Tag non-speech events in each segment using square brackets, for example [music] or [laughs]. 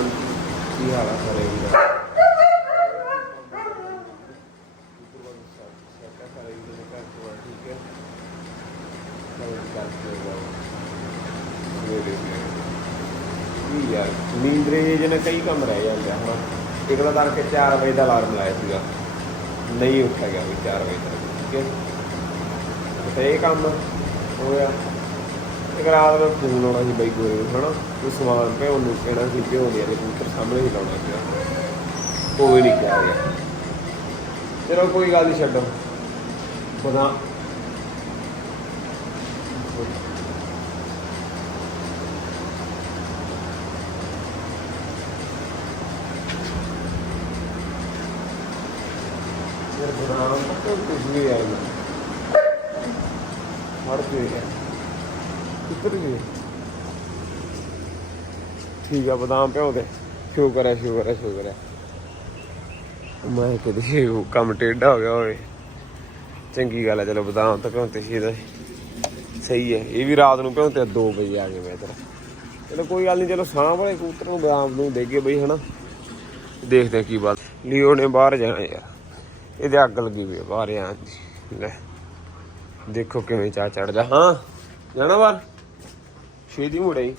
ਹਾਂਜੀ ਕੀ ਹਾਲ ਆ ਸਾਰੇ ਵੀਰ ਯਾਰ ਨੀਂਦਰੇ ਜਿਹਨੇ ਕਈ ਕੰਮ ਰਹਿ ਜਾਂਦੇ ਆ ਹੁਣ ਇੱਕ ਤਾਂ ਤੜਕੇ 4 ਵਜੇ ਦਾ ਅਲਾਰਮ ਲਾਇਆ ਸੀਗਾ ਨਹੀਂ ਉੱਠਿਆ ਗਿਆ ਵੀ 4 ਵਜੇ ਤੱਕ ਠੀਕ ਹੈ ਤੇ ਇਹ ਕੰਮ ਹੋਇਆ ਇੱਕ ਰਾਤ ਨੂੰ ਫੋਨ ਆਉਣਾ ਸੀ ਬਾਈ ਗੋਰੇ ਨੂੰ, ਹਨਾ ਉਹ ਸਮਾਨ ਪਿਆ ਉਹਨੂੰ ਕਹਿਣਾ ਸੀ ਪਿਓ ਨਹੀਂ ਇਹਦੇ ਪੁੱਤਰ ਸਾਹਮਣੇ ਹੀ ਲਾਉਣਾ ਪਿਆ ਕੋਈ ਨਹੀਂ ਕਿਹਾ ਗਿਆ ਚਲੋ ਕੋਈ ਗੱਲ ਨਹੀਂ ਛੱਡੋ ਬਣਾ ਯਾਰ ਬਦਾਮ ਪੱਕਾ ਕੁਝ ਵੀ ਆਇਆ ਫੜ ਕੇ ਕਿੱਧਰ ਗਏ ਠੀਕ ਆ, ਬਦਾਮ ਪਿਓ ਦੇ ਸ਼ੁਕਰ ਹੈ ਸ਼ੁਕਰ ਹੈ ਸ਼ੁਕਰ ਹੈ ਮੈਂ ਕਿਤੇ ਉਹ ਕੰਮ ਟੇਢਾ ਹੋ ਗਿਆ ਹੋਵੇ। ਚੰਗੀ ਗੱਲ ਹੈ ਚਲੋ ਬਦਾਮ ਤਾਂ ਭਿਉਂਤੇ ਸੀ ਇਹਦਾ ਸਹੀ ਹੈ ਇਹ ਵੀ ਰਾਤ ਨੂੰ ਭਿਉਂਤੇ 2 ਵਜੇ ਆ ਗਏ ਮੈਂ ਤੇਰਾ ਚਲੋ ਕੋਈ ਗੱਲ ਨਹੀਂ ਚਲੋ ਸਾਂਭ ਵਾਲੇ ਕਬੂਤਰ ਨੂੰ ਬਦਾਮ ਨੂੰ ਦੇਗੇ ਬਈ, ਹਨਾ। ਦੇਖਦੇ ਹਾਂ ਕੀ ਬਾਤ ਲਿਓ ਨੇ ਬਾਹਰ ਜਾਣਾ ਯਾਰ। ਇਹਦੇ ਅੱਗ ਲੱਗੀ ਹੋਈ ਬਾਹਰ ਆਂ ਲੈ, ਦੇਖੋ ਕਿਵੇਂ ਚਾ ਚੜ ਜਾ ਹਾਂ, ਜਾਣਾ ਬਾਹਰ। ਛੇਤੀ ਮੁੜੇ ਹੀ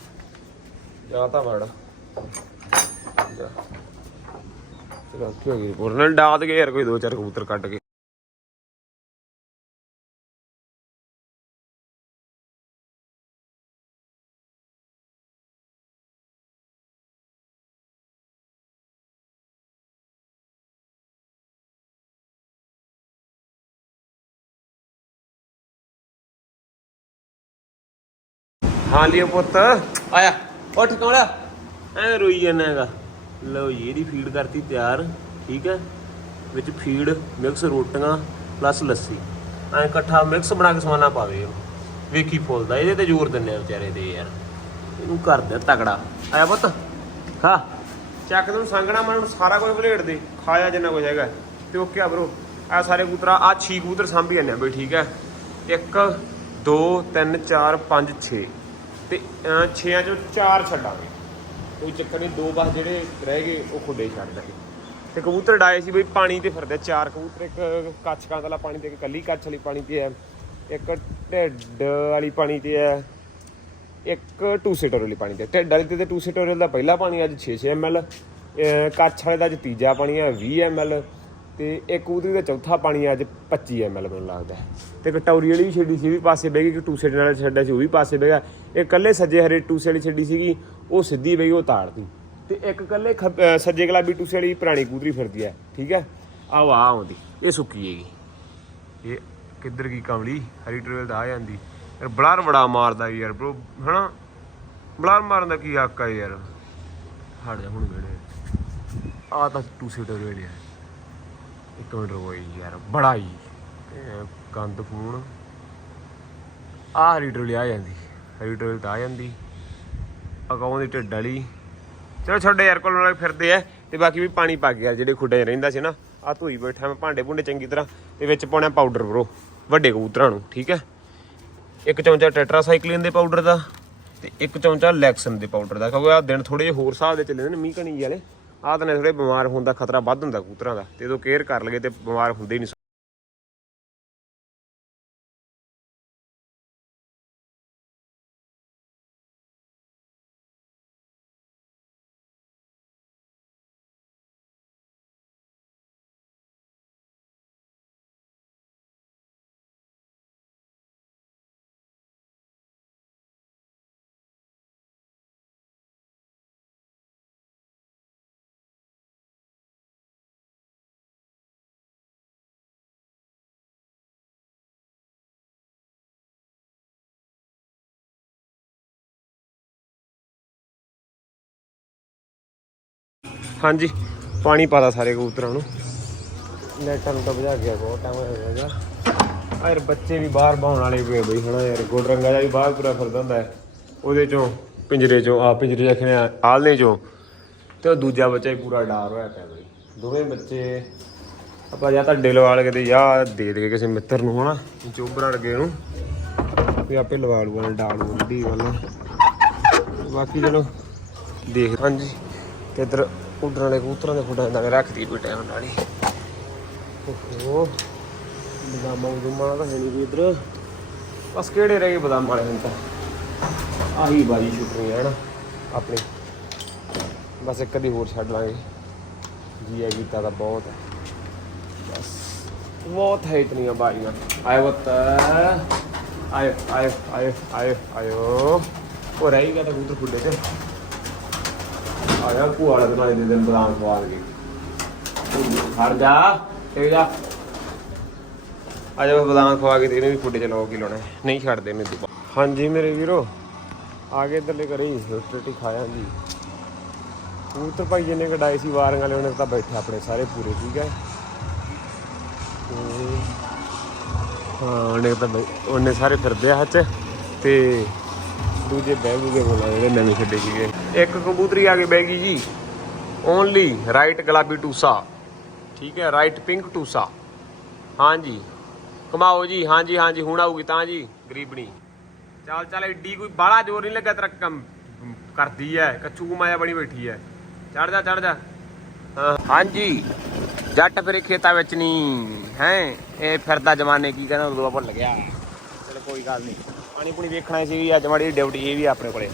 ਜਾ ਤਾਂ ਵੜ ਜਾ। ਚਲੋ ਕੀ ਹੋ ਗਈ ਪੁਰਨ ਡਾਤ ਗਏ ਯਾਰ ਕੋਈ ਦੋ ਚਾਰ ਕਬੂਤਰ ਕੱਢ ਕੇ। ਹਾਂ ਲਿਓ ਪੁੱਤ। ਆਇਆ। ਉੱਠ ਕੌੜਾ ਐ ਰੋਈ ਜਾਂਦਾ ਹੈਗਾ। ਲਓ ਜੀ ਇਹਦੀ ਫੀਡ ਕਰਤੀ ਤਿਆਰ ਠੀਕ ਹੈ? ਵਿੱਚ ਫੀਡ ਮਿਕਸ ਰੋਟੀਆਂ ਪਲੱਸ ਲੱਸੀ। ਐ ਇਕੱਠਾ ਮਿਕਸ ਬਣਾ ਕੇ ਸਵਾਨਾ ਪਾਵੇ ਵੇਖੀ ਫੁੱਲਦਾ ਇਹਦੇ ਤੇ ਜ਼ੋਰ ਦਿੰਨੇ ਆ ਵਿਚਾਰੇ ਦੇ ਯਾਰ। ਇਹਨੂੰ ਕਰ ਦੇ ਤਗੜਾ। ਆਇਆ ਪੁੱਤ ਖਾ। ਚੱਕ ਤੈਨੂੰ ਸੰਗਣਾ ਮਨ ਸਾਰਾ ਕੁਝ ਭਲੇਟ ਦੇ। ਖਾਇਆ ਜਿੰਨਾ ਕੁਝ ਹੈਗਾ। ਤੇ ਓਕੇ ਆ ਬਰੋ ਆ ਸਾਰੇ ਕਬੂਤਰ ਆ ਛੀ ਕਬੂਤਰ ਸਾਂਭੀ ਜਾਂਦੇ ਆ ਬਈ ਠੀਕ ਹੈ? 1 2 3 4 5 6 ਤੇ 6ਾਂ ਚੋਂ 4 ਛੱਡਾਂਗੇ। ਕੋਈ ਚੱਕਰ ਨਹੀਂ, ਦੋ ਬਸ ਜਿਹੜੇ ਰਹਿ ਗਏ, ਉਹ ਖੁੱਡੇ ਹੀ ਛੱਡ ਦਾਂਗੇ। ਤੇ ਕਬੂਤਰ ਡਾਏ ਸੀ ਬਈ, ਪਾਣੀ ਤੇ ਫਿਰਦੇ ਚਾਰ ਕਬੂਤਰ, ਇੱਕ ਕੱਚ ਵਾਲਾ ਪਾਣੀ ਤੇ, ਇੱਕ ਕੱਲੀ ਕੱਛ ਵਾਲੀ ਪਾਣੀ ਤੇ ਹੈ, ਇੱਕ ਢਿੱਡ ਵਾਲੀ ਪਾਣੀ ਤੇ ਹੈ, ਇੱਕ ਟੂ ਸੀਟਰ ਵਾਲੀ ਪਾਣੀ ਤੇ ਢਿੱਡ ਵਾਲੀ ਤੇ ਤੇ ਟੂ ਸੀਟਰ ਦਾ ਪਹਿਲਾ ਪਾਣੀ ਅੱਜ 6-6 ml ਕੱਛ ਵਾਲੇ ਦਾ ਅੱਜ ਤੀਜਾ ਪਾਣੀ ਹੈ 20 ml ਤੇ ਇੱਕ ਉਹਦੀ ਦਾ ਚੌਥਾ ਪਾਣੀ ਅੱਜ 25 ml ਮੈਨੂੰ ਲੱਗਦਾ ਹੈ। ਤੇ ਕਟੌਰੀ ਵਾਲੀ ਵੀ ਛੱਡੀ ਸੀ, ਵੀ ਪਾਸੇ ਬਹਿ ਗਈ ਕਿ ਟੂਸੇ ਸੀਟਰ ਨਾਲ ਛੱਡਿਆ ਸੀ, ਉਹ ਵੀ ਪਾਸੇ ਬਹਿ ਗਿਆ। ਇਹ ਕੱਲੇ ਸੱਜੇ ਹਰੇ ਟੂਸੇ ਵਾਲੀ ਛੱਡੀ ਸੀਗੀ, ਉਹ ਸਿੱਧੀ ਬਈ ਉਹ ਤਾੜਦੀ ਤੇ ਇੱਕ ਕੱਲੇ ਸੱਜੇ ਗੁਲਾਬੀ ਟੂਸੇ ਵਾਲੀ ਪੁਰਾਣੀ ਕੂਦਰੀ ਫਿਰਦੀ ਹੈ, ਠੀਕ ਹੈ? ਆਹ ਆ ਆਉਂਦੀ। ਇਹ ਸੁੱਕੀ ਹੈਗੀ। ਇਹ ਕਿੱਧਰ ਗਈ ਕਮਲੀ? ਹਰੀ ਟ੍ਰੇਲ ਦਾ ਆ ਜਾਂਦੀ। ਯਾਰ ਬਲਰ ਬੜਾ ਮਾਰਦਾ ਯਾਰ ਬ్రో ਹਨਾ? ਬਲਾਰ ਮਾਰਨ ਦਾ ਕੀ ਹੱਕ ਆ ਯਾਰ? ਹਟ ਜਾ ਹੁਣ ਵੇੜੇ ਆ ਤਾਂ ਟੂ ਸੀਟਰ ਵੇੜੇ ਆ। ਇੱਕ ਮਿੰਟ ਰੁਕੋ ਜੀ ਯਾਰ, ਬੜਾ ਹੀ ਗੰਦ ਫੋਨ ਆ ਹਰੀ ਆ ਜਾਂਦੀ, ਹਰੀ ਤਾਂ ਆ ਜਾਂਦੀ। ਅਗਾਉਂ ਦੀ ਢਿੱਡ ਵਾਲੀ। ਚਲੋ ਛੱਡੇ ਯਾਰ, ਕੋਲ ਨਾਲ ਫਿਰਦੇ ਆ। ਤੇ ਬਾਕੀ ਵੀ ਪਾਣੀ ਪਾ ਗਿਆ ਜਿਹੜੇ ਖੁੱਡੇ 'ਚ ਰਹਿੰਦਾ ਸੀ ਨਾ ਆ ਧੋਈ ਬੈਠਾ ਮੈਂ ਭਾਂਡੇ ਭੁੰਡੇ ਚੰਗੀ ਤਰ੍ਹਾਂ। ਤੇ ਵਿੱਚ ਪਾਉਣਾ ਪਾਊਡਰ ਬਰੋ ਵੱਡੇ ਕਬੂਤਰਾਂ ਨੂੰ, ਠੀਕ ਹੈ? ਇੱਕ ਚਮਚਾ ਟੈਟਰਾਸਾਈਕਲਿਨ ਦੇ ਪਾਊਡਰ ਦਾ ਤੇ ਇੱਕ ਚਮਚਾ ਲੈਕਸਨ ਦੇ ਪਾਊਡਰ ਦਾ। ਕਿਉਂਕਿ ਆ ਦਿਨ ਥੋੜੇ ਜਿਹੇ ਹੋਰ ਹਿਸਾਬ ਦੇ ਚੱਲੇ ਨੇ, ਮੀਂਹ ਕਣੀ ਵਾਲੇ। ਆਹ ਦਿਨੇ ਥੋੜੇ ਬਿਮਾਰ ਹੋਣ ਦਾ ਖਤਰਾ ਵੱਧ ਹੁੰਦਾ ਕਬੂਤਰਾਂ ਦਾ, ਤੇ ਜਦੋਂ ਕੇਅਰ ਕਰ ਲਗੇ ਤੇ ਬਿਮਾਰ ਹੁੰਦੇ ਹੀ ਨਹੀਂ ਹਾਂਜੀ ਪਾਣੀ ਪਾਦਾ ਸਾਰੇ ਕਬੂਤਰਾਂ ਨੂੰ। ਲੈਟਾਂ ਨੂੰ ਤਾਂ ਬੁਝਾ ਗਿਆ ਬਹੁਤ ਟਾਈਮ ਹੋ ਗਿਆ ਆ ਯਾਰ ਬੱਚੇ ਵੀ ਬਾਹਰ ਬਾਉਣ ਵਾਲੇ ਪਏ ਬਈ ਹਨਾ ਯਾਰ ਗੁੱਡ ਰੰਗਾ ਜਿਹਾ ਵੀ ਬਾਹਰ ਪੂਰਾ ਫਿਰਦਾ ਹੁੰਦਾ ਹੈ। ਉਹਦੇ ਚੋਂ ਪਿੰਜਰੇ ਚੋਂ ਆ ਪਿੰਜਰੇ ਰੱਖਣੇ ਆਲਨੇ ਚੋਂ। ਤੇ ਉਹ ਦੂਜਾ ਬੱਚਾ ਹੀ ਪੂਰਾ ਡਾਰ ਹੋਇਆ ਪਿਆ ਬਈ। ਦੋਵੇਂ ਬੱਚੇ ਆਪਾਂ ਜਾਂ ਤਾਂ ਡਿਲ ਵਾਲ ਕੇ ਤੇ ਜਾਂ ਦੇ ਦੇ ਕਿਸੇ ਮਿੱਤਰ ਨੂੰ ਹਨਾ ਚੋਬਰ ਅੜਗੇ ਨੂੰ। ਤੇ ਆਪੇ ਲਵਾ ਲੂਗਾ ਡਾਲ ਵੱਡੀ ਵੱਲ। ਬਾਕੀ ਚਲੋ ਦੇਖ ਹਾਂਜੀ ਤੇ ਇਧਰ ਉੱਡਣ ਵਾਲੇ ਕਬੂਤਰਾਂ ਦੇ ਫੁੱਟਾਂ ਦਾ ਰੱਖਦੀ ਕੋਈ ਟਾਈਮ ਨਾਲ ਹੀ। ਓਹੋ, ਬਦਾਮਾਂ ਬਦੂਮਾਂ ਦਾ ਹੈ ਨਹੀਂ ਵੀ ਇਧਰ। ਬਸ ਕਿਹੜੇ ਰਹਿ ਗਏ ਬਦਾਮ ਵਾਲੇ ਹੁਣ ਤਾਂ? ਆਹੀ ਬਾਜੀ ਛੁੱਟਣੀ ਹੈ ਨਾ ਆਪਣੀ। ਬਸ ਇੱਕ ਦੀ ਹੋਰ ਛੱਡ ਲਾਂਗੇ। ਜੀ ਇਹ ਕੀਤਾ ਤਾਂ ਬਹੁਤ। ਹੈ ਬਸ, ਬਹੁਤ ਹੈ ਇਤਨੀਆਂ ਬਾਰੀਆਂ ਆਏ ਵਤ ਆਏ ਆਏ ਆਏ ਆਏ ਆਇਓ। ਉਹ ਰਹੀ ਗਿਆ ਤਾਂ ਕਬੂਤਰ ਖੁੱਲੇ ਚ ਆਇਆ ਭੂਆ ਵਾਲੇ ਦਿਨਾਂ ਦੇ ਦਿਨ ਬਦਾਮ ਖਵਾ ਦੇ ਹਟ ਜਾ ਤੇ ਜਾ। ਆ ਜਾ ਬਦਾਮ ਖਵਾ ਕੇ ਤੇ ਇਹਨੇ ਵੀ ਖੁੱਡੇ ਚ ਲਾਓ ਕੀ ਲਾਉਣਾ। ਨਹੀਂ ਛੱਡਦੇ ਮੈਨੂੰ ਦੁਬਾਰਾ। ਹਾਂਜੀ ਮੇਰੇ ਵੀਰੋ ਆ ਕੇ ਇੱਧਰਲੇ ਘਰੇ ਰੋਟੀ ਖਾਇਆ ਜੀ ਕਬੂਤਰ ਭਾਈ ਜੀ ਨੇ ਕਢਾਏ ਸੀ ਵਾਰੀਆਂ ਵਾਲੇ ਉਹਨੇ ਤਾਂ ਬੈਠੇ ਆਪਣੇ ਸਾਰੇ ਪੂਰੇ ਠੀਕ ਹੈ? ਤੇ ਹਾਂ ਉਹਨੇ ਤਾਂ ਸਾਰੇ ਫਿਰਦੇ ਆ ਹੱਥ ਤੇ ਦੂਜੇ ਬਹਿ ਗਏ ਬੋਲਾ ਜਿਹੜੇ ਨਵੇਂ ਛੱਡੇ ਸੀਗੇ। ਇੱਕ ਕਬੂਤਰੀ ਆ ਕੇ ਬਹਿ ਗਈ ਜੀ। ਓਨਲੀ ਰਾਈਟ ਗੁਲਾਬੀ ਟੂਸਾ। ਠੀਕ ਹੈ ਰਾਈਟ ਪਿੰਕ ਟੂਸਾ। ਹਾਂਜੀ ਕਮਾਓ ਜੀ ਹਾਂਜੀ ਹਾਂਜੀ ਹੁਣ ਆਊਗੀ ਤਾਂ ਜੀ, ਗਰੀਬਣੀ। ਚੱਲ ਚੱਲ, ਏਡੀ ਕੋਈ ਬਾਹਲਾ ਜ਼ੋਰ ਨਹੀਂ ਲੱਗਾ ਤੇਰਾ ਕੰਮ। ਕਰਦੀ ਐ, ਕੱਚੂ ਮਾਇਆ ਬਣੀ ਬੈਠੀ ਐ। ਚੜ ਜਾ ਚੜ ਜਾ। ਹਾਂਜੀ ਜੱਟ ਫਿਰ ਖੇਤਾਂ ਵਿੱਚ ਨਹੀਂ ਹੈ? ਇਹ ਫਿਰਦਾ ਜਮਾਨੇ ਕੀ ਕਹਿੰਦਾ, ਉਦੋਂ ਭੁੱਲ ਗਿਆ। ਚਲ ਕੋਈ ਗੱਲ ਨਹੀਂ ਪਾਣੀ ਪੁਣੀ ਵੇਖਣਾ ਸੀ, ਅੱਜ ਮਾੜੀ ਡਿਊਟੀ ਇਹ ਵੀ ਆਪਣੇ ਕੋਲੇ।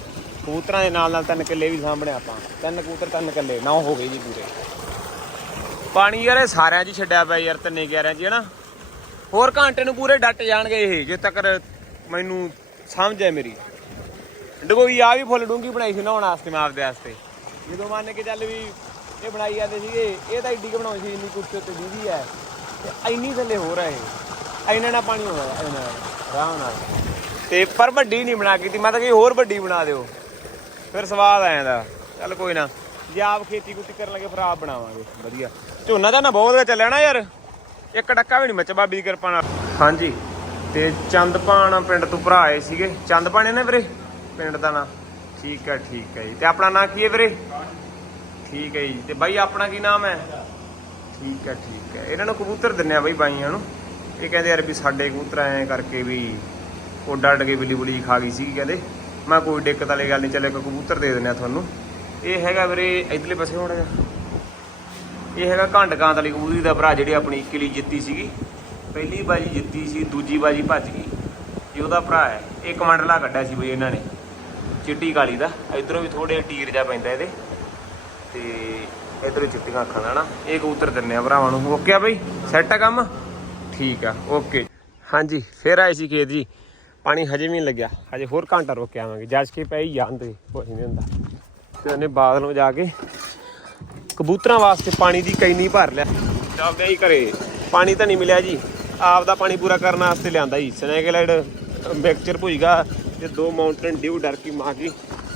ਕਬੂਤਰਾਂ ਦੇ ਨਾਲ ਨਾਲ ਤਿੰਨ ਕਿੱਲੇ ਵੀ ਸਾਂਭਣੇ ਆਪਾਂ। ਤਿੰਨ ਕਬੂਤਰ, ਤਿੰਨ ਕਿੱਲੇ। ਨੌ ਹੋ ਗਏ ਜੀ ਪੂਰੇ। ਪਾਣੀ ਯਾਰ ਇਹ ਸਾਰਿਆਂ 'ਚ ਛੱਡਿਆ ਪਿਆ ਯਾਰ, ਤਿੰਨੇ ਗਿਆਰਿਆਂ 'ਚ ਹੀ, ਹਨਾ? ਹੋਰ ਘੰਟੇ ਨੂੰ ਪੂਰੇ ਡੱਟ ਜਾਣਗੇ ਇਹ, ਜੇ ਤੱਕ ਮੈਨੂੰ ਸਮਝ ਹੈ ਮੇਰੀ। ਡਗੋਈ ਆ ਵੀ ਫੁੱਲ ਡੂੰਗੀ ਬਣਾਈ ਸੀ ਨਹਾਉਣ ਵਾਸਤੇ, ਮੈਂ ਆਪਦੇ ਵਾਸਤੇ। ਜਦੋਂ ਮੰਨ ਕੇ ਚੱਲ ਵੀ ਇਹ ਬਣਾਈ ਜਾਂਦੇ ਸੀਗੇ, ਇਹ ਤਾਂ ਇੱਡੀ ਕੁ ਬਣਾਉਣੀ ਸੀ, ਇੰਨੀ ਕੁੱਤੇ ਤੇ ਦੀਦੀ ਹੈ। ਤੇ ਇੰਨੀ ਥੱਲੇ ਹੋਰ ਹੈ ਇਹ। ਇੰਨਾ ਨਾ ਪਾਣੀ ਹੋਣਾ ਇਹਨਾਂ ਆਰਾਮ ਨਾਲ। ਤੇ ਪਰ ਵੱਡੀ ਨਹੀਂ ਬਣਾ ਕੀਤੀ ਮੈਂ ਤਾਂ ਕਿ ਹੋਰ ਵੱਡੀ ਬਣਾ ਦਿਓ। ਫਿਰ ਸਵਾਦ ਆ ਜਾਂਦਾ। ਚੱਲ ਕੋਈ ਨਾ। ਜੇ ਆਪ ਖੇਤੀ ਕੁੱਤੀ ਕਰਨ ਲੱਗੇ ਫਿਰ ਆਪ ਬਣਾਵਾਂਗੇ। ਵਧੀਆ। ਝੋਨਾ ਤਾਂ ਨਾ ਬਹੁਤ ਵਧੀਆ ਚੱਲਿਆ ਨਾ ਯਾਰ। ਇੱਕ ਡੱਕਾ ਵੀ ਨਹੀਂ ਮੱਚ ਬਾਬੀ ਦੀ ਕਿਰਪਾ ਨਾਲ। ਹਾਂਜੀ। ਤੇ ਚੰਦਪਾਣ ਪਿੰਡ ਤੋਂ ਭਰਾ ਆਏ ਸੀਗੇ। ਚੰਦਪਾਣੇ ਨੇ ਵੀਰੇ? ਪਿੰਡ ਦਾ ਨਾਂ। ਠੀਕ ਹੈ ਠੀਕ ਹੈ ਜੀ। ਤੇ ਆਪਣਾ ਨਾਂ ਕੀ ਹੈ ਵੀਰੇ? ਠੀਕ ਹੈ ਜੀ। ਤੇ ਬਾਈ, ਆਪਣਾ ਕੀ ਨਾਮ ਹੈ? ਠੀਕ ਹੈ ਠੀਕ ਹੈ। ਇਹਨਾਂ ਨੂੰ ਕਬੂਤਰ ਦਿੰਨੇ ਆ ਬਾਈ ਬਾਈਆਂ ਨੂੰ। ਇਹ ਕਹਿੰਦੇ ਯਾਰ ਵੀ ਸਾਡੇ ਕਬੂਤਰ ਐ ਕਰਕੇ ਵੀ ਉਹ ਡੱਡ ਕੇ ਬਿੱਲੀ ਬੁਲੀ ਖਾ ਗਈ ਸੀ ਕਹਿੰਦੇ। ਮੈਂ ਕੋਈ ਦਿੱਕਤ ਵਾਲੀ ਗੱਲ ਨਹੀਂ, ਚੱਲੇ ਇੱਕ ਕਬੂਤਰ ਦੇ ਦਿੰਨੇ ਆ ਤੁਹਾਨੂੰ। ਇਹ ਹੈਗਾ ਵੀਰੇ ਇਧਰਲੇ ਪਾਸੇ ਹੋਣਾ ਜਾ। ਇਹ ਹੈਗਾ ਘੰਟਕਾਂ ਵਾਲੀ ਕਬੂਤਰੀ ਦਾ ਭਰਾ ਜਿਹੜੀ ਆਪਣੀ ਕਿਲੀ ਜਿੱਤੀ ਸੀਗੀ। ਪਹਿਲੀ ਬਾਜੀ ਜਿੱਤੀ ਸੀ, ਦੂਜੀ ਬਾਜੀ ਭੱਜ ਗਈ। ਇਹ ਉਹਦਾ ਭਰਾ ਹੈ। ਇਹ ਕਮੰਡਲਾ ਕੱਢਿਆ ਸੀ ਬਈ ਇਹਨਾਂ ਨੇ, ਚਿੱਟੀ ਕਾਲੀ ਦਾ। ਇਧਰੋਂ ਵੀ ਥੋੜੇ ਟੀਰ ਜਾ ਪੈਂਦਾ ਇਹਦੇ। ਤੇ ਇਧਰੋਂ ਚਿੱਟੀਆਂ ਅੱਖਾਂ ਦਾ ਨਾ, ਇਹ ਕਬੂਤਰ ਦਿੰਨੇ ਆ ਭਰਾਵਾਂ ਨੂੰ। ਓਕੇ ਆ ਬਈ? ਸੈੱਟ ਆ ਕੰਮ? ਠੀਕ ਆ ਓਕੇ ਹਾਂਜੀ, ਫੇਰ ਆਏ ਸੀ ਖੇਤ ਜੀ। ਪਾਣੀ ਹਜੇ ਵੀ ਨਹੀਂ ਲੱਗਿਆ। ਹਜੇ ਹੋਰ ਘੰਟਾ ਰੋਕ ਕੇ ਆਵਾਂਗੇ। ਜੱਜ ਕੇ ਪਈ ਜਾਂਦੇ ਕੁਝ ਨਹੀਂ ਹੁੰਦਾ। ਤੇ ਉਹਨੇ ਬਾਦਲ ਨੂੰ ਜਾ ਕੇ ਕਬੂਤਰਾਂ ਵਾਸਤੇ ਪਾਣੀ ਦੀ ਕੈਨੀ ਭਰ ਲਿਆ। ਚੱਲਦੇ ਹੀ ਘਰੇ। ਪਾਣੀ ਤਾਂ ਨਹੀਂ ਮਿਲਿਆ ਜੀ। ਆਪ ਦਾ ਪਾਣੀ ਪੂਰਾ ਕਰਨ ਵਾਸਤੇ ਲਿਆਂਦਾ ਜੀ। ਸਨੇਕਲਾਈਡ ਮਿਕਸਚਰ ਭੁਜਗਾ ਤੇ ਦੋ ਮਾਊਂਟਨ ਡਿਊ ਡਰਕੀ ਮਾਗੀ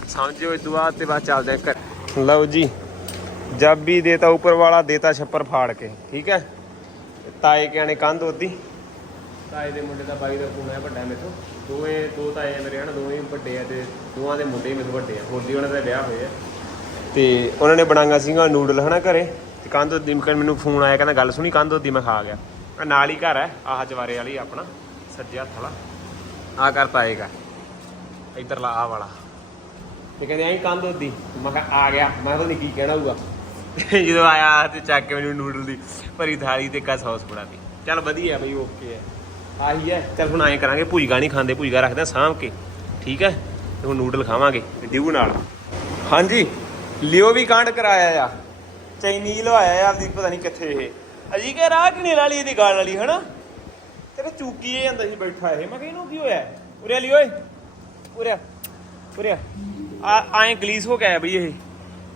ਸਮਝਿਓ ਇਸ ਤੋਂ ਬਾਅਦ ਤੇ ਬਾਅਦ ਚੱਲਦੇ ਘਰ। ਲਓ ਜੀ। ਜਬ ਵੀ ਦੇਤਾ ਉੱਪਰ ਵਾਲਾ ਦੇਤਾ ਛੱਪਰ ਫਾੜ ਕੇ। ਠੀਕ ਹੈ? ਤਾਏ ਕਿਆਣੇ ਕੰਧ ਉਹਦੀ ਤਾਏ ਦੇ ਮੁੰਡੇ ਦਾ ਬਾਈ ਦਾ ਫੋਨ ਹੈ ਵੱਡਾ ਮੇਰੇ ਤੋਂ। ਦੋਵੇਂ ਦੋ ਤਾਏ ਆ ਮੇਰੇ, ਹਨ, ਦੋਵੇਂ ਵੱਡੇ ਆ ਤੇ ਦੋਵਾਂ ਦੇ ਮੁੰਡੇ ਹੀ ਮੇਰੇ ਵੱਡੇ ਆ। ਹੋਲੀ ਉਹਨਾਂ ਦੇ ਵਿਆਹ ਹੋਏ ਆ ਤੇ ਉਹਨਾਂ ਨੇ ਬਣਾਈਆਂ ਸੀਗਾ ਨੂਡਲ, ਹਨਾ, ਘਰੇ। ਤੇ ਕੰਧ ਦੀ ਮੈਨੂੰ ਫੋਨ ਆਇਆ, ਕਹਿੰਦਾ, ਗੱਲ ਸੁਣੀ, ਕੰਧ ਦੀ ਮੈਂ ਖਾ ਗਿਆ। ਆਹ ਨਾਲ ਹੀ ਘਰ ਹੈ ਆਹ ਜਵਾਰੇ ਵਾਲੀ ਆਪਣਾ, ਸੱਜੇ ਹੱਥ ਵਾਲਾ। ਆ ਕਰ ਪਾਏਗਾ। ਇਧਰਲਾ ਆ ਵਾਲਾ। ਤੇ ਕਹਿੰਦੇ, ਐਂ ਕੰਧ ਦੀ ਮੈਂ ਕਿਹਾ, ਆ ਗਿਆ। ਮੈਂ ਤਾਂ ਨਹੀਂ ਕੀ ਕਹਿਣਾ ਹੋਊਗਾ? [laughs] ਜਦੋਂ ਆਇਆ ਤੇ ਚੱਕ ਕੇ ਮੈਨੂੰ ਨੂਡਲ ਦੀ ਭਰੀ ਥਾਲੀ ਤੇ ਕਾ ਸੌਸ ਬਣਾਤੀ ਚੱਲ ਵਧੀਆ ਬਈ, ਓਕੇ ਹੈ ਆਹੀ ਹੈ। ਚੱਲ ਹੁਣ ਐਂ ਕਰਾਂਗੇ ਭੁਜਗਾ ਨਹੀਂ ਖਾਂਦੇ ਭੁਜਗਾ ਰੱਖਦੇ ਹਾਂ ਸਾਂਭ ਕੇ। ਠੀਕ ਹੈ? ਤੇ ਹੁਣ ਨੂਡਲ ਖਾਵਾਂਗੇ। ਡਿਊ ਨਾਲ। ਹਾਂਜੀ ਲਿਓ ਵੀ ਕਾਂਡ ਕਰਾਇਆ ਆ। ਚੈਨੀ ਲਵਾਇਆ ਆ ਆਪਦੀ ਪਤਾ ਨਹੀਂ ਕਿੱਥੇ ਇਹ। ਅਜੀ ਕਿ ਰਾਹ ਕਿਨੇ ਵਾਲੀ ਇਹਦੀ ਗਾਲ ਵਾਲੀ ਹਨਾ? ਤੇਰੇ ਚੂਕੀ ਇਹ ਜਾਂਦਾ ਸੀ ਬੈਠਾ ਇਹ। ਮੈਂ ਕਿਹਾ ਇਹਨੂੰ ਕੀ ਹੋਇਆ? ਉਰੇ ਲਈ ਓਏ। ਉਰੇ ਆ, ਉਰੇ ਆ। ਐਂ ਗਲੀਸ ਹੋ ਗਿਆ ਬਈ ਇਹ।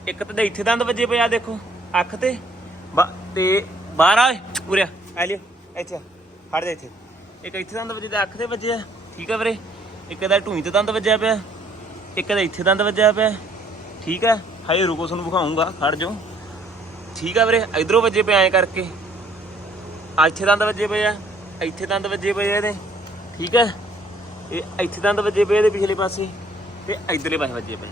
ਇੱਕ ਤਾਂ ਇੱਥੇ ਦੰਦ ਵੱਜੇ ਪਿਆ ਦੇਖੋ ਅੱਖ ਤੇ। ਤੇ ਬਾਹਰ ਆ ਉਰੇ ਆ ਲਿਓ। ਇੱਥੇ ਆ, ਜਾ ਇੱਥੇ। ਇੱਕ ਇੱਥੇ ਦੰਦ ਵੱਜੇ ਤੇ ਅੱਖ ਤੇ ਵੱਜਿਆ ਠੀਕ ਆ ਵੀਰੇ? ਇੱਕ ਇਹਦਾ ਢੂਈ ਤੇ ਦੰਦ ਵੱਜਿਆ ਪਿਆ। ਇੱਕ ਇਹਦਾ ਇੱਥੇ ਦੰਦ ਵੱਜਿਆ ਪਿਆ। ਠੀਕ ਆ? ਹਾਏ, ਰੁਕੋ, ਤੁਹਾਨੂੰ ਵਿਖਾਉਂਗਾ। ਖੜ ਜਾਓ। ਠੀਕ ਆ ਵੀਰੇ? ਇਧਰੋਂ ਵੱਜੇ ਪਏ ਐਂ ਕਰਕੇ। ਆ ਇੱਥੇ ਦੰਦ ਵੱਜੇ ਪਏ ਆ। ਇੱਥੇ ਦੰਦ ਵੱਜੇ ਪਏ ਆ ਇਹਦੇ। ਠੀਕ ਆ? ਇਹ ਇੱਥੇ ਦੰਦ ਵੱਜੇ ਪਏ ਇਹਦੇ ਪਿਛਲੇ ਪਾਸੇ। ਤੇ ਇਧਰਲੇ ਪਾਸੇ ਵੱਜੇ ਪਏ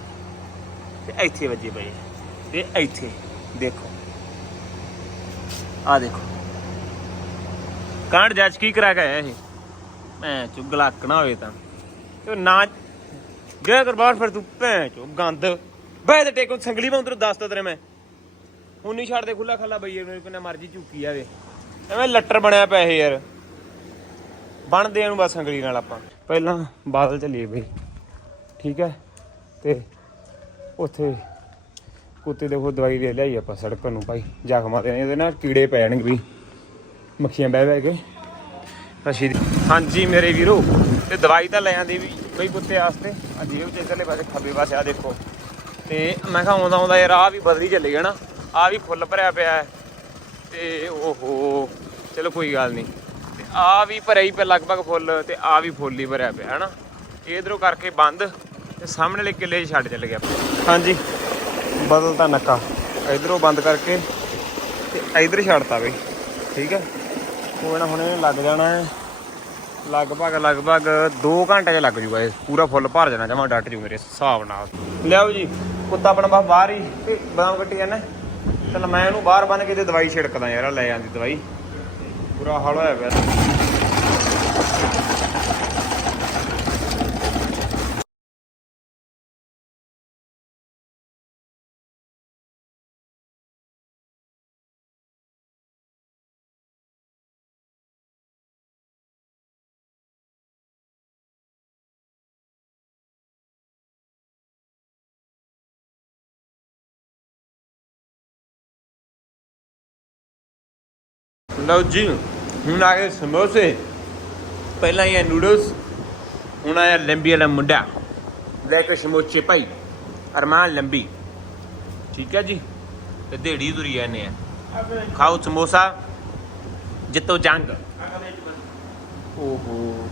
ਤੇ ਇੱਥੇ ਵੱਜੇ ਪਏ ਆ। ਤੇ ਇੱਥੇ, ਦੇਖੋ। ਆ ਦੇਖੋ। ਕਾਂਡ ਜੱਜ ਕੀ ਕਰਾ ਕੇ ਆਇਆ ਭੈਣ ਮੈਂ ਚੁਗਲਾਕਣਾ ਹੋਵੇ ਤਾਂ। ਤੇ ਨਾ ਜੇ ਕਰ ਫਿਰ ਤੂੰ ਭੈਣ ਚੋ ਗੰਦ ਬੈ ਤੇ ਟੇਕੋ ਸੰਗਲੀ, ਮੈਂ ਉਧਰ ਦੱਸਦਾ ਤੇਰੇ ਮੈਂ। ਹੁਣ ਨਹੀਂ ਛੱਡਦੇ ਖੁੱਲਾ ਖੱਲਾ ਬਈ ਇਹਨੂੰ ਕਿੰਨਾ ਮਰਜ਼ੀ ਝੁੱਕੀ ਜਾਵੇ ਐਵੇਂ ਲੱਟਰ ਬਣਿਆ ਪਿਆ ਇਹ ਯਾਰ। ਬਣਦੇ ਇਹਨੂੰ ਬਸ ਸੰਗਲੀ ਨਾਲ ਆਪਾਂ। ਪਹਿਲਾਂ ਬਾਦਲ ਚੱਲੀਏ ਬਈ। ਠੀਕ ਹੈ? ਤੇ ਉੱਥੇ ਕੁੱਤੇ ਦੇ ਉਹ ਦਵਾਈ ਦੇ ਲਿਆਈ ਆਪਾਂ ਸੜਕ ਨੂੰ ਭਾਈ। ਜ਼ਖਮਾਂ ਤੇ ਇਹਦੇ ਨਾਲ ਕੀੜੇ ਪੈਣਗੇ ਵੀ ਮੱਖੀਆਂ ਬਹਿ ਬਹਿ ਕੇ। ਅੱਛੀ ਹਾਂਜੀ ਮੇਰੇ ਵੀਰੋ, ਤੇ ਦਵਾਈ ਤਾਂ ਲੈ ਆਂਦੀ ਵੀ ਬਈ ਕੁੱਤੇ ਵਾਸਤੇ। ਆ ਜੀਵ ਚ ਇਧਰਲੇ ਪਾਸੇ ਖੱਬੇ ਪਾਸੇ ਆ ਦੇਖੋ। ਤੇ ਮੈਂ ਕਿਹਾ ਆਉਂਦਾ ਆਉਂਦਾ ਯਾਰ ਆ ਵੀ ਬਦਲੀ ਚੱਲੇ ਗਿਆ ਆ ਵੀ ਫੁੱਲ ਭਰਿਆ ਪਿਆ ਹੈ। ਤੇ ਓਹੋ, ਚਲੋ ਕੋਈ ਗੱਲ ਨਹੀਂ। ਤੇ ਆ ਵੀ ਭਰਿਆ ਹੀ ਪਿਆ ਲਗਭਗ ਫੁੱਲ, ਤੇ ਆ ਵੀ ਫੁੱਲ ਹੀ ਭਰਿਆ ਪਿਆ, ਹਨਾ। ਇਧਰੋਂ ਕਰਕੇ ਬੰਦ, ਤੇ ਸਾਹਮਣੇ ਵਾਲੇ ਕਿੱਲੇ 'ਚ ਛੱਡ ਚੱਲ ਗਿਆ। ਹਾਂਜੀ, ਬਦਲਤਾ ਨੱਕਾ। ਇਧਰੋਂ ਬੰਦ ਕਰਕੇ, ਤੇ ਇਧਰ ਛੱਡਤਾ ਬਈ। ਠੀਕ ਹੈ? ਕੋਈ ਨਾ ਹੁਣ ਲੱਗ ਜਾਣਾ ਹੈ। ਲਗਭਗ ਲਗਭਗ 2 ਘੰਟੇ ਚ ਲੱਗ ਜੂਗਾ ਇਹ। ਪੂਰਾ ਫੁੱਲ ਭਰ ਜਾਣਾ ਜਮਾ ਡੱਟ ਜੂ ਮੇਰੇ ਹਿਸਾਬ ਨਾਲ। ਲਿਆਓ ਜੀ, ਕੁੱਤਾ ਆਪਣਾ ਬਸ ਬਾਹਰ ਹੀ ਤੇ ਬਦਾਮ ਕੱਟੀ ਜਾਂਦਾ ਚਲ ਮੈਂ ਉਹਨੂੰ ਬਾਹਰ ਬੰਨ ਕੇ ਤੇ ਦਵਾਈ ਛਿੜਕਦਾ ਯਾਰ ਲੈ ਜਾਂਦੀ ਦਵਾਈ। ਪੂਰਾ ਹਾਲ ਹੋਇਆ ਪਿਆ। ਲਓ ਜੀ, ਹੁਣ ਆ ਗਏ ਸਮੋਸੇ। ਪਹਿਲਾਂ ਇਹ ਨੂਡਲਸ, ਹੁਣ ਆਇਆ ਲੰਬੀ ਵਾਲਾ ਮੁੰਡਾ। ਲੈ ਕੇ ਸਮੋਸੇ ਭਾਈ, ਅਰਮਾਨ ਲੰਬੀ। ਠੀਕ ਹੈ ਜੀ? ਤੇ ਢੇੜੀ ਦੁਰੀ ਆਨੇ ਆ। ਖਾਓ ਸਮੋਸਾ, ਜਿੱਤੋ ਜੰਗ। ਓਹੋ,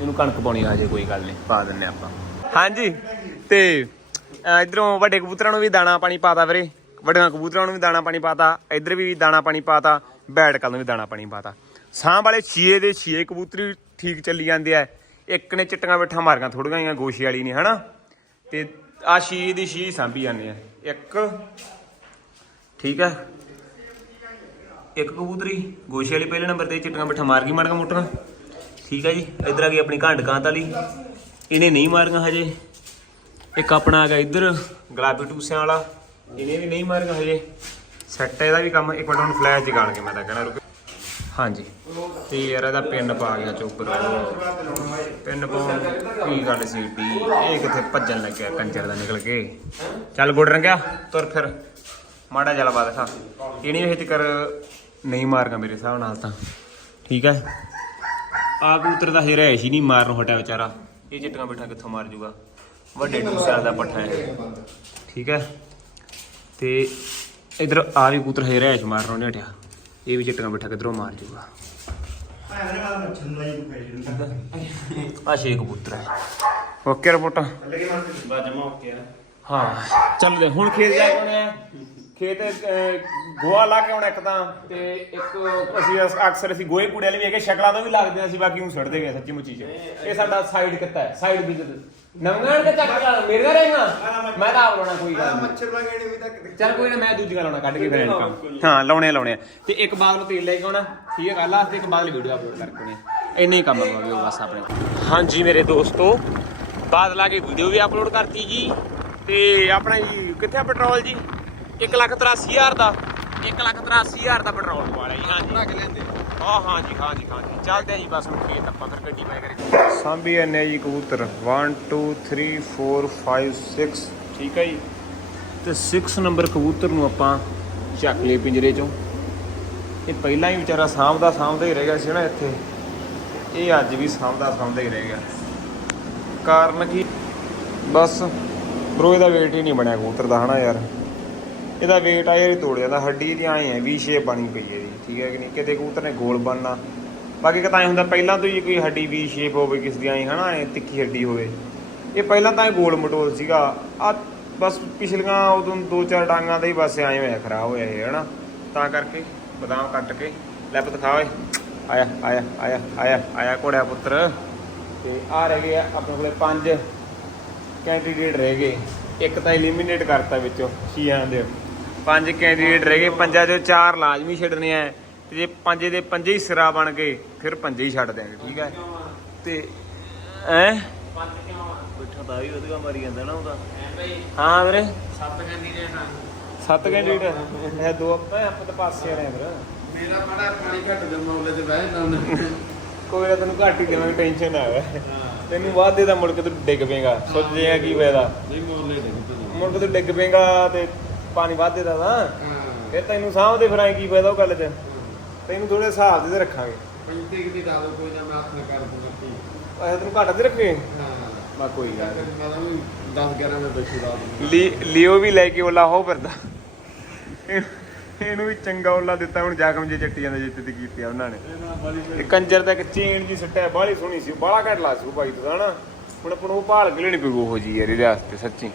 ਇਹਨੂੰ ਕਣਕ ਪਾਉਣੀ ਆ ਜੇ ਕੋਈ ਗੱਲ ਨਹੀਂ, ਪਾ ਦਿੰਨੇ ਆਪਾਂ। ਹਾਂਜੀ, ਤੇ ਇਧਰੋਂ ਵੱਡੇ ਕਬੂਤਰਾਂ ਨੂੰ ਵੀ ਦਾਣਾ ਪਾਣੀ ਪਾਤਾ ਵੀਰੇ। ਵੱਡਿਆਂ ਕਬੂਤਰਾਂ ਨੂੰ ਵੀ ਦਾਣਾ ਪਾਣੀ ਪਾਤਾ, ਇੱਧਰ ਵੀ ਦਾਣਾ ਪਾਣੀ ਪਾਤਾ ਬੈਠਕਾਂ ਨੂੰ ਵੀ ਦਾਣਾ ਪਾਣੀ ਪਾਤਾ। ਸਾਂਭ ਵਾਲੇ ਛੀਏ ਦੇ ਛੀਏ ਕਬੂਤਰੀ ਠੀਕ ਚੱਲੀ ਜਾਂਦੇ ਆ। ਇੱਕ ਨੇ ਚਿੱਟੀਆਂ ਬੈਠਾ ਮਾਰੀਆਂ ਥੋੜੀਆਂ ਜਿਹੀਆਂ ਗੋਸ਼ੇ ਵਾਲੀ ਨੇ, ਹਨਾ? ਤੇ ਆ ਛੀ ਦੀ ਛੀ ਸਾਂਭੀ ਜਾਂਦੇ ਆ। ਇੱਕ, ਠੀਕ ਹੈ ਇੱਕ ਕਬੂਤਰੀ, ਗੋਸ਼ੇ ਵਾਲੀ ਪਹਿਲੇ ਨੰਬਰ ਤੇ ਚਿੱਟੀਆਂ ਬਿਠਾ ਮਾਰ ਗਈ ਮਾੜੀਆਂ ਮੋਟੀਆਂ। ਠੀਕ ਹੈ ਜੀ, ਇਧਰ ਆ ਗਈ ਆਪਣੀ ਘੰਟ ਕਾਂਤ ਵਾਲੀ। ਇਹਨੇ ਨਹੀਂ ਮਾਰੀਆਂ ਹਜੇ। ਇੱਕ ਆਪਣਾ ਆ ਗਿਆ ਇਧਰ, ਗੁਲਾਬੀ ਟੂਸਿਆਂ ਵਾਲਾ। ਇਹਨੇ ਵੀ ਨਹੀਂ ਮਾਰੀਆਂ ਹਜੇ। ਸੈੱਟ ਇਹਦਾ ਵੀ ਕੰਮ, ਇੱਕ ਮਿੰਟ, ਹੁਣ ਫਲੈਸ਼ ਜਗਾਲ ਕੇ ਮੈਂ ਤਾਂ ਕਹਿਣਾ, ਰੁਕ। ਹਾਂਜੀ। ਤੇ ਯਾਰ, ਇਹਦਾ ਪਿੰਨ ਪਾ ਗਿਆ ਚੋਪਰ ਪਿੰਨ ਪਾਉਣ ਕੀ ਗੱਲ ਸੀ ਡੀ ਇਹ ਕਿੱਥੇ ਭੱਜਣ ਲੱਗਿਆ, ਕੰਜਰ ਦਾ ਨਿਕਲ ਕੇ। ਚੱਲ ਗੁੱਡ ਰੰਗਿਆ, ਤੁਰ ਫਿਰ। ਮਾੜਾ ਜਲਾ ਪਾ ਦਿਖਾ। ਇਹਨੇ ਇਹ ਕਰ ਨਹੀਂ ਮਾਰਗਾ ਮੇਰੇ ਹਿਸਾਬ ਨਾਲ ਤਾਂ। ਠੀਕ ਹੈ ਆ ਕਬੂਤਰ ਦਾ ਹੇਰਾ ਹੀ ਨਹੀਂ, ਮਾਰਨ ਹਟਿਆ ਵਿਚਾਰਾ। ਇਹ ਚਿੱਟੀਆਂ ਬਿਠਾ ਕਿੱਥੋਂ ਮਾਰ ਜੂਗਾ? ਵੱਡੇ ਟੂਸਿਆਂ ਦਾ ਪੱਠਾ ਹੈ। ਠੀਕ ਹੈ ਤੇ ਇਧਰ ਆ ਵੀ ਕਬੂਤਰ ਹੇਰਾ ਹੈ ਮਾਰਨ ਨਹੀਂ ਹਟਿਆ। ਇਹ ਵੀ ਚਿੱਟੀਆਂ ਬਿਠਾ ਕਿਧਰੋਂ ਮਾਰ ਜੂਗਾ ਆ ਛੇ ਕਬੂਤਰ ਹੈ ਓਕੇ ਰਿਪੋਰਟ। ਹਾਂ। ਚੱਲ ਦੇ ਹੁਣ ਖੇਤ ਜਾ ਕੇ ਆਉਣਾ। ਖੇਤ ਗੋਹਾ ਲਾ ਕੇ ਆਉਣਾ ਇੱਕ ਤਾਂ। ਤੇ ਇੱਕ ਅਸੀਂ ਅਸ- ਅਕਸਰ ਅਸੀਂ ਗੋਹੇ ਕੂੜੇ ਵਾਲੇ ਵੀ ਹੈਗੇ ਸ਼ਕਲਾਂ ਤੋਂ ਵੀ ਲੱਗਦੇ ਆ ਸੀ ਬਾਕੀ ਹੁਣ ਛੱਡਦੇ ਗਏ ਸੱਚੀ ਮੁੱਚੀ ਚ। ਇਹ ਸਾਡਾ ਸਾਈਡ ਕਿੱਤਾ ਹੈ ਸਾਈਡ ਬਿਜ਼ਨਸ ਨਵੰਗਣ ਕੇ ਚੱਕ ਲਾ ਮੇਰੇ ਦਾ ਰਹੇਗਾ ਮੈਂ ਤਾਂ ਆਪ ਲਾਉਣਾ ਕੋਈ ਗੱਲ ਨਹੀਂ। ਮੱਛਰ ਵਗੈਰੇ ਵੀ ਤੱਕ ਚੱਲ ਕੋਈ ਨਾ ਮੈਂ ਦੂਜੀਆਂ ਲਾਉਣਾ ਕੱਢ ਕੇ ਫਿਰ ਇਹਨਾਂ ਕੰਮ। ਹਾਂ ਲਾਉਣੇ ਲਾਉਣੇ। ਤੇ ਇੱਕ ਬਾਅਦ ਨੂੰ ਤੇਲ ਲੈ ਕੇ ਆਉਣਾ ਠੀਕ ਹੈ ਗੱਲ ਆ ਤੇ ਇੱਕ ਬਾਅਦ ਵੀਡੀਓ ਅਪਲੋਡ ਕਰਕੇ ਆਉਣੀ ਆ। ਇੰਨੇ ਹੀ ਕੰਮ ਆਵਾਂਗੇ ਬਸ ਆਪਣੇ। ਹਾਂਜੀ ਮੇਰੇ ਦੋਸਤੋ ਬਾਅਦ ਲਾ ਕੇ ਵੀਡੀਓ ਵੀ ਅਪਲੋਡ ਕਰਤੀ ਜੀ। ਤੇ ਆਪਣਾ ਜੀ ਕਿੱਥੇ ਪੈਟਰੋਲ ਜੀ? 183000 ਦਾ 183000 ਦਾ ਪੈਟਰੋਲ ਵਾਲਾ ਜੀ ਹਾਂਜੀ। ਬਣਾ ਕੇ ਲੈਂਦੇ। ਹਾਂ ਹਾਂ ਜੀ ਹਾਂ ਜੀ ਹਾਂ ਜੀ। ਚੱਲਦੇ ਆ ਜੀ ਬਸ ਹੁਣ ਖੇਤ ਆਪਾਂ ਫਿਰ ਗੱਡੀ ਮੈਂ ਕਰੇ ਸਾਂਭੀ ਐਨੇ ਜੀ ਕਬੂਤਰ। 1 2 3 4 5 6 ਠੀਕ ਹੈ ਜੀ। ਤੇ 6 ਨੰਬਰ ਕਬੂਤਰ ਨੂੰ ਆਪਾਂ ਚੱਕ ਲਏ ਪਿੰਜਰੇ ਚੋਂ। ਇਹ ਪਹਿਲਾਂ ਹੀ ਵਿਚਾਰਾ ਸਾਂਭਦਾ ਸਾਂਭਦਾ ਹੀ ਰਹਿ ਗਿਆ ਸੀ ਨਾ ਇੱਥੇ। ਇਹ ਅੱਜ ਵੀ ਸਾਂਭਦਾ ਸਾਂਭਦਾ ਹੀ ਰਹਿ ਗਿਆ। ਕਾਰਨ ਕੀ? ਬਸ ਬਰੋ ਇਹਦਾ weight ਹੀ ਨਹੀਂ ਬਣਿਆ ਕਬੂਤਰ ਦਾ ਹਨਾ ਯਾਰ? ਇਹਦਾ weight ਆ ਯਾਰ ਇਹ ਤੋੜ ਜਾਂਦਾ, ਹੱਡੀ ਦੀ ਆਏ ਹੈ ਵੀ ਸ਼ੇਪ ਬਣੀ ਪਈ ਹੈ ਜੀ ਠੀਕ ਹੈ ਕਿ ਨਹੀਂ? ਕਿਤੇ ਕਬੂਤਰ ਨੇ ਗੋਲ ਬਣਨਾ ਬਾਕੀ ਕਿਤਾ ਐ ਹੁੰਦਾ, ਪਹਿਲਾਂ ਤੋਂ ਹੀ ਕੋਈ ਹੱਡੀ ਵੀ ਸ਼ੇਪ ਹੋਵੇ, ਕਿਸ ਦੀ ਆਈ ਹਨਾ, ਐ ਤਿੱਖੀ ਹੱਡੀ ਹੋਵੇ। ਇਹ ਪਹਿਲਾਂ ਤਾਂ ਇਹ ਗੋਲ ਮਟੋਲ ਸੀਗਾ। ਆ ਬਸ ਪਿਛਲੀਆਂ ਉਦੋਂ ਦੋ ਚਾਰ ਡਾਂਗਾਂ ਦਾ ਹੀ ਬਸ ਆਏ ਹੋਇਆ, ਖਰਾਬ ਹੋਇਆ ਇਹ, ਹਨਾ? ਤਾਂ ਕਰਕੇ ਬਦਾਮ ਕੱਟ ਕੇ ਲੈਪ ਪੁੱਤ ਓਏ। ਆਇਆ ਆਇਆ ਆਇਆ ਆਇਆ ਆਇਆ ਕੋੜਿਆ ਪੁੱਤਰ। ਤੇ ਆ ਰਹਿ ਗਏ ਆ ਆਪਣੇ ਕੋਲੇ ਪੰਜ ਕੈਂਡੀਡੇਟ ਰਹਿ ਗਏ। ਇੱਕ ਤਾਂ ਐਲੀਮੀਨੇਟ ਕਰਤਾ ਵਿੱਚੋਂ, ਛੀਆਂ ਦੇ। ਪੰਜ ਕੈਂਡੀਡੇਟ ਰਹਿ ਗਏ ਪੰਜਾਂ ਚੋਂ ਚਾਰ ਲਾਜ਼ਮੀ ਛੱਡਣੇ ਆ। ਤੇ ਜੇ ਪੰਜੇ ਦੇ ਪੰਜੇ ਹੀ ਸਿਰਾ ਬਣ ਗਏ ਫਿਰ ਪੰਜੇ ਹੀ ਛੱਡ ਦਿਆਂਗੇ ਠੀਕ ਹੈ ਤੇ ਐ? ਪੁੱਠਾ ਤਾਂ ਵੀ ਵਧੀਆ ਮਾਰੀ ਜਾਂਦਾ ਨਾ ਉਹਦਾ। ਐ ਭਾਈ ਹਾਂ ਵੀਰੇ? ਸੱਤ ਕੈਂਡੀਡੇਟ ਆ। ਸੱਤ ਕੈਂਡੀਡੇਟ ਹੈ ਦੋ ਆਪਾਂ ਆਪਾਂ ਤਾਂ ਪਾਸੇ ਵਾਲੇ ਆ ਵੀਰ। ਮੇਰਾ ਬੜਾ ਪਾਣੀ ਘੱਟ ਦੇ ਮਾਮਲੇ ਤੇ ਬਹਿ ਜਾਂਦਾ ਕੋਈ ਨਾ ਤੈਨੂੰ ਘੱਟ ਹੀ ਦੇਵਾਂਗੇ ਟੈਨਸ਼ਨ ਨਾ ਆਵੇ ਤੈਨੂੰ ਵਾਅਦੇ ਦਾ ਮੁੜ ਕੇ ਤੂੰ ਡਿੱਗ ਪੇਗਾ ਸੋਚੇਗਾ ਕੀ ਫਾਇਦਾ। ਨਹੀਂ ਮੁੜ ਕੇ ਤੂੰ ਡਿੱਗ ਪੇਗਾ ਤੇ ਪਾਣੀ ਵਾਧੇ ਦਾ ਤਾਂ। ਹਾਂ। ਫਿਰ ਤੈਨੂੰ ਸਾਹਮਣੇ ਫਿਰ ਐਂ ਕੀ ਫਾਇਦਾ ਉਹ ਗੱਲ 'ਚ। ਤੈਨੂੰ ਥੋੜੇ ਹਿਸਾਬ ਦੇ ਤੇ ਰੱਖਾਂਗੇ। ਪੈਂਤੀ ਕਿ ਦੀ ਲਾ ਦੋ ਕੋਈ ਨਾ ਮੈਂ ਹੱਥ ਨਾਲ ਕਰ ਦੂੰਗਾ ਕੀ ਪੈਸੇ ਤੈਨੂੰ ਘੱਟ ਦੇ ਰੱਖੇ। ਹਾਂ। ਬਾ ਕੋਈ ਗੱਲ ਮੈਂ ਤਾਂ 10 11 ਵਜੇ ਬੈਠੀ ਲਾ ਦੂੰਗਾ। ਲੀ ਲਿਓ ਵੀ ਲੈ ਕੇ ਉਹਲਾ ਹੋ ਫਿਰਦਾ। ਇਹ- ਇਹਨੂੰ ਵੀ ਚੰਗਾ ਉਹਲਾ ਦਿੱਤਾ ਹੁਣ ਜਾਗਮ ਜੇ ਚੱਟੀ ਜਾਂਦੇ ਜਿੱਤੇ ਤੇ ਕੀਤੀ ਆ ਉਹਨਾਂ ਨੇ। ਇਹ ਨਾ ਬੜੀ ਇਹ ਕੰਜਰ ਦਾ ਇੱਕ ਚੇਨ ਜੀ ਸੱਟਿਆ ਬਾਹਲੀ ਸੋਹਣੀ ਸੀ ਬਾਹਲਾ ਘੱਟ ਲਾ ਸੀ ਉਹ ਭਾਈ ਤੋਂ ਹਨਾ ਹੁਣ ਆਪਾਂ ਨੂੰ ਉਹ ਭਾਲ ਕੇ ਲੈਣੀ ਪਊ ਉਹ ਜੀ ਯਾਰ ਇਹਦੇ ਵਾਸਤੇ ਸੱਚੀ।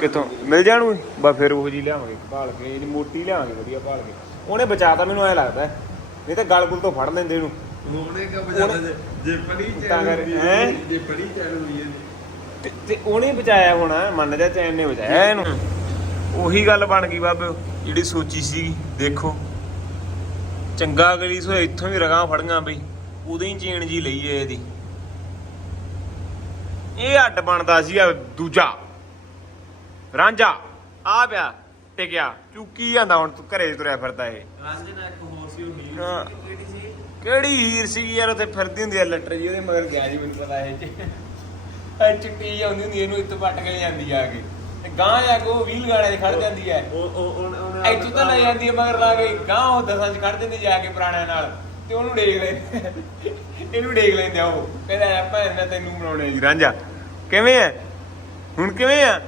ਕਿੱਥੋਂ? ਮਿਲ ਜਾਣੂ ਬਾ ਫਿਰ ਉਹ ਜੀ ਲਿਆਵਾਂਗੇ ਭਾਲ ਕੇ ਇਹਦੀ ਮੋਟੀ ਲਿਆਵਾਂਗੇ ਵਧੀਆ ਭਾਲ ਕੇ। ਉਹਨੇ ਬਚਾਤਾ ਮੈਨੂੰ ਐ ਲੱਗਦਾ ਨਹੀਂ ਤਾਂ ਗਲ ਗੁਲ ਤੋਂ ਫੜ ਲੈਂਦੇ ਇਹਨੂੰ। ਹੋਣੇ ਕਾ ਬਜਾਦਾ ਜੇ ਪੜੀ ਚੈਨ ਹੈਂ? ਜੇ ਪੜੀ ਚੈਨ ਹੋਈ ਹੈ। ਤੇ- ਉਹਨੇ ਬਚਾਇਆ ਹੋਣਾ ਮੰਨ ਜਾ ਚੈਨ ਨੇ ਬਚਾਇਆ ਇਹਨੂੰ। ਉਹੀ ਗੱਲ ਬਣ ਗਈ ਬਾਬੇ ਜਿਹੜੀ ਸੋਚੀ ਸੀ ਦੇਖੋ। ਚੰਗਾ ਗਲੀ ਸੋ ਇੱਥੋਂ ਵੀ ਰਗਾਂ ਫੜੀਆਂ ਬਈ। ਉਦੋਂ ਹੀ ਚੇਨ ਜੀ ਲਈ ਏ ਇਹਦੀ। ਇਹ ਅੱਡ ਬਣਦਾ ਸੀ ਆ ਦੂਜਾ। ਰਾਂਝਾ ਆ ਪਿਆ ਟਿਕਿਆ ਚੁੱਕੀ ਜਾਂਦਾ ਹੁਣ ਤੂੰ ਘਰੇ ਤੁਰਿਆ ਫਿਰਦਾ ਇਹ। ਰਾਂਝੇ ਨਾਲ ਇੱਕ ਹੋਰ ਸੀ ਉਹ ਹੀਰ ਹਾਂ। ਸੀ ਕਿਹੜੀ ਸੀ? ਕਿਹੜੀ ਹੀਰ ਸੀ ਯਾਰ ਉੱਥੇ ਫਿਰਦੀ ਹੁੰਦੀ ਆ ਲੱਟਰ ਜੀ ਉਹਦੇ ਮਗਰ ਗਿਆ ਜੀ ਮੈਨੂੰ ਪਤਾ ਇਹ ਚ। ਇਹ ਚਿੱਟੀ ਆਉਂਦੀ ਹੁੰਦੀ ਇਹਨੂੰ ਇੱਥੋਂ ਪੱਟ ਕੇ ਲੈ ਜਾਂਦੀ ਆ ਕੇ। ਤੇ ਗਾਂ ਜਾ ਕੇ ਉਹ ਵੀਲ ਗਾਣੇ 'ਚ ਖੜ ਜਾਂਦੀ ਹੈ ਉਹ ਉਹ ਉਹਨੇ- ਉਹਨੇ ਇੱਥੋਂ ਤਾਂ ਲੈ ਜਾਂਦੀ ਹੈ ਮਗਰ ਲਾ ਕੇ ਗਾਂ ਉਹ ਦਸਾਂ 'ਚ ਖੜ ਜਾਂਦੀ ਜਾ ਕੇ ਪੁਰਾਣਿਆਂ ਨਾਲ। ਤੇ ਉਹਨੂੰ ਡੇਗ ਲੈ ਇਹਨੂੰ ਡੇਗ ਲੈਂਦੇ ਆ ਉਹ। ਕਹਿੰਦਾ ਆ ਭੈਣ ਮੈਂ ਤੈਨੂੰ ਬਣਾਉਣੇ ਜੀ ਰਾਂਝਾ। ਕਿਵੇਂ ਆ? ਹੁਣ ਕਿਵੇਂ ਆ?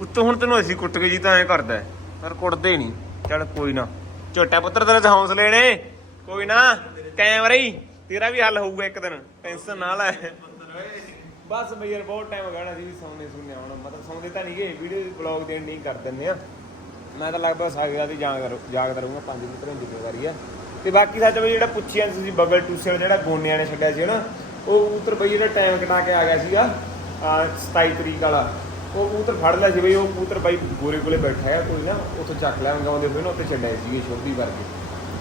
ਉੱਤੋਂ ਹੁਣ ਤੈਨੂੰ ਅਸੀਂ ਕੁੱਟ ਕੇ ਜੀ ਤਾਂ ਐ ਕਰਦਾ ਹੈ। ਪਰ ਕੁੱਟਦੇ ਨਹੀਂ। ਚੱਲ ਕੋਈ ਨਾ। ਝੋਟਾ ਪੁੱਤਰ, ਤੇਰੇ ਤੇ ਹੌਸਲੇ ਨੇ। ਕੋਈ ਨਾ, ਕੈਮਰਾ ਹੀ। ਤੇਰਾ ਵੀ ਹੱਲ ਹੋਊਗਾ ਇੱਕ ਦਿਨ। ਟੈਨਸ਼ਨ ਨਾ ਲੈ। ਬਸ ਬਈ ਯਾਰ, ਬਹੁਤ ਟਾਈਮ ਹੋ ਗਿਆ ਨਾ ਸੀ ਸੌਂਦੇ ਸੁਣਨੇ ਹੁਣ। ਮਤਲਬ ਸੌਂਦੇ ਤਾਂ ਨਹੀਂ ਵੀਡੀਓ ਬਲੌਗ ਦੇਣ ਨਹੀਂ ਕਰ ਦਿੰਦੇ ਆ ਮੈਂ ਤਾਂ ਲਗਭਗ ਸਾਰੀ ਰਾਤ ਹੀ ਜਾਗਦਾ ਜਾਗਦਾ ਰਹੂੰਗਾ, ਪੰਜ ਮਿੰਟ ਦੀ ਜ਼ਿੰਮੇਵਾਰੀ ਆ ਤੇ ਬਾਕੀ ਸੱਚ ਬਈ ਜਿਹੜਾ ਪੁੱਛਿਆ ਸੀ, ਬਬਲ ਟੂਸੇ ਜਿਹੜਾ ਗੋਨਿਆਂ ਨੇ ਛੱਡਿਆ ਸੀ ਨਾ ਉਹ ਕਬੂਤਰ ਬਈ ਜਿਹੜਾ ਟਾਈਮ ਕਟਾ ਕੇ ਆ ਗਿਆ ਸੀਗਾ ਆ 27 ਤਰੀਕ ਵਾਲਾ। ਉਹ ਕਬੂਤਰ ਫੜ ਲਿਆ ਸੀ ਬਈ ਉਹ ਕਬੂਤਰ ਬਾਈ ਗੋਰੇ ਕੋਲੇ ਬੈਠਾ ਹੈ, ਕੋਈ ਨਾ, ਉੱਥੋਂ ਚੱਕ ਲਿਆ ਉਹਦੇ ਹੋਏ ਨਾ ਉੱਥੇ ਛੱਡਿਆ ਸੀਗੇ ਛੋਟੀ ਵਰਗੇ।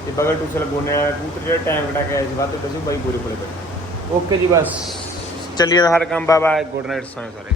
ਤੇ ਬਗਲ ਟੂਸੇ ਵਾਲਾ ਗੋਨਿਆਂ ਵਾਲਾ ਕਬੂਤਰ ਜਿਹੜਾ ਟਾਈਮ ਕਟਾ ਕੇ ਆਇਆ ਸੀ, ਵੱਧ ਦੱਸੋ ਬਾਈ ਗੋਰੇ ਕੋਲੇ ਬੈਠਾ। ਓਕੇ ਜੀ, ਬਸ। ਚੱਲੀਏ ਹਰ ਕੰਮ ਬਾਬਾ ਗੁੱਡ ਨਾਈਟ ਸਾਰੇ ਸਾਰੇ